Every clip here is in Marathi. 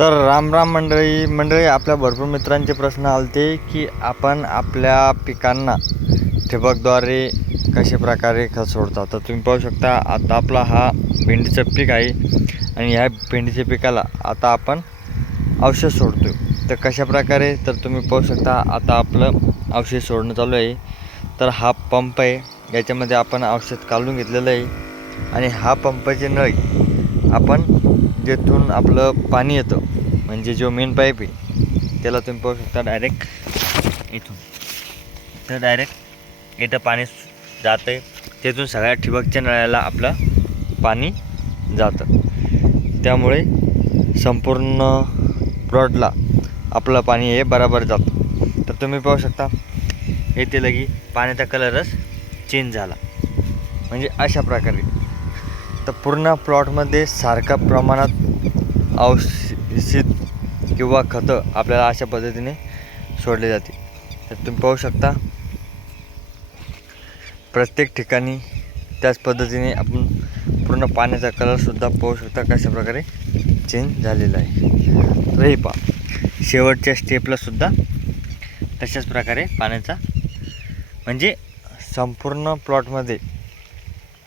तर राम राम मंडळी मंडळी आपल्या भरपूर मित्रांचे प्रश्न आलते की आपण आपल्या पिकांना ठिबकद्वारे कशा प्रकारे खत सोडता तर तुम्ही पाहू शकता आता आपला हा भेंडीचं पीक आहे आणि ह्या भेंडीच्या पिकाला आता आपण औषध सोडतो तर कशा प्रकारे? तर तुम्ही पाहू शकता आता आपलं औषध सोडणं चालू आहे. तर हा पंप आहे याच्यामध्ये आपण औषध काढून घेतलेलं आहे. आणि हा पंपाची नळी आपण जेथून आपलं पाणी येतं. म्हणजे जो मेन पाईप आहे त्याला तुम्ही पाहू शकता डायरेक्ट इथून. तर डायरेक्ट इथं पाणी जातं आहे तेथून सगळ्या ठिबकच्या नळ्याला आपलं पाणी जातं. त्यामुळे संपूर्ण प्लॉटला आपलं पाणी हे बराबर जातं. तर तुम्ही पाहू शकता येथे लगी पाण्याचा कलरच चेंज झाला. म्हणजे अशा प्रकारे. तर पूर्ण प्लॉटमध्ये सारख्या प्रमाणात औषध किंवा खतं आपल्याला अशा पद्धतीने सोडले जाते. तर तुम्ही पाहू शकता प्रत्येक ठिकाणी त्याच पद्धतीने आपण पूर्ण पाण्याचा कलरसुद्धा पाहू शकता कशा प्रकारे चेंज झालेला आहे. तर हे पहा शेवटच्या स्टेपलासुद्धा तशाच प्रकारे पाण्याचा म्हणजे संपूर्ण प्लॉटमध्ये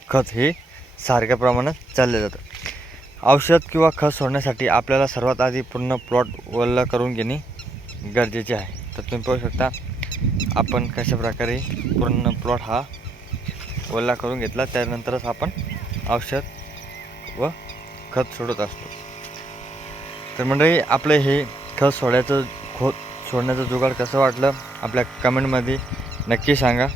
खत हे सारख्या प्रमाणात चाललं जातं. औषध किंवा खत सोडण्यासाठी आपल्याला सर्वात आधी पूर्ण प्लॉट वल्ल करून घेणे गरजेचे आहे. तर तुम्ही पाहू शकता आपण कशा प्रकारे पूर्ण प्लॉट हा ओला करून घेतला त्यानंतरच आपण औषध व खत सोडत असतो. तर मंडळी आपलं हे खत सोडायचं खो सोडण्याचं जुगाड कसं वाटलं आपल्या कमेंटमध्ये नक्की सांगा.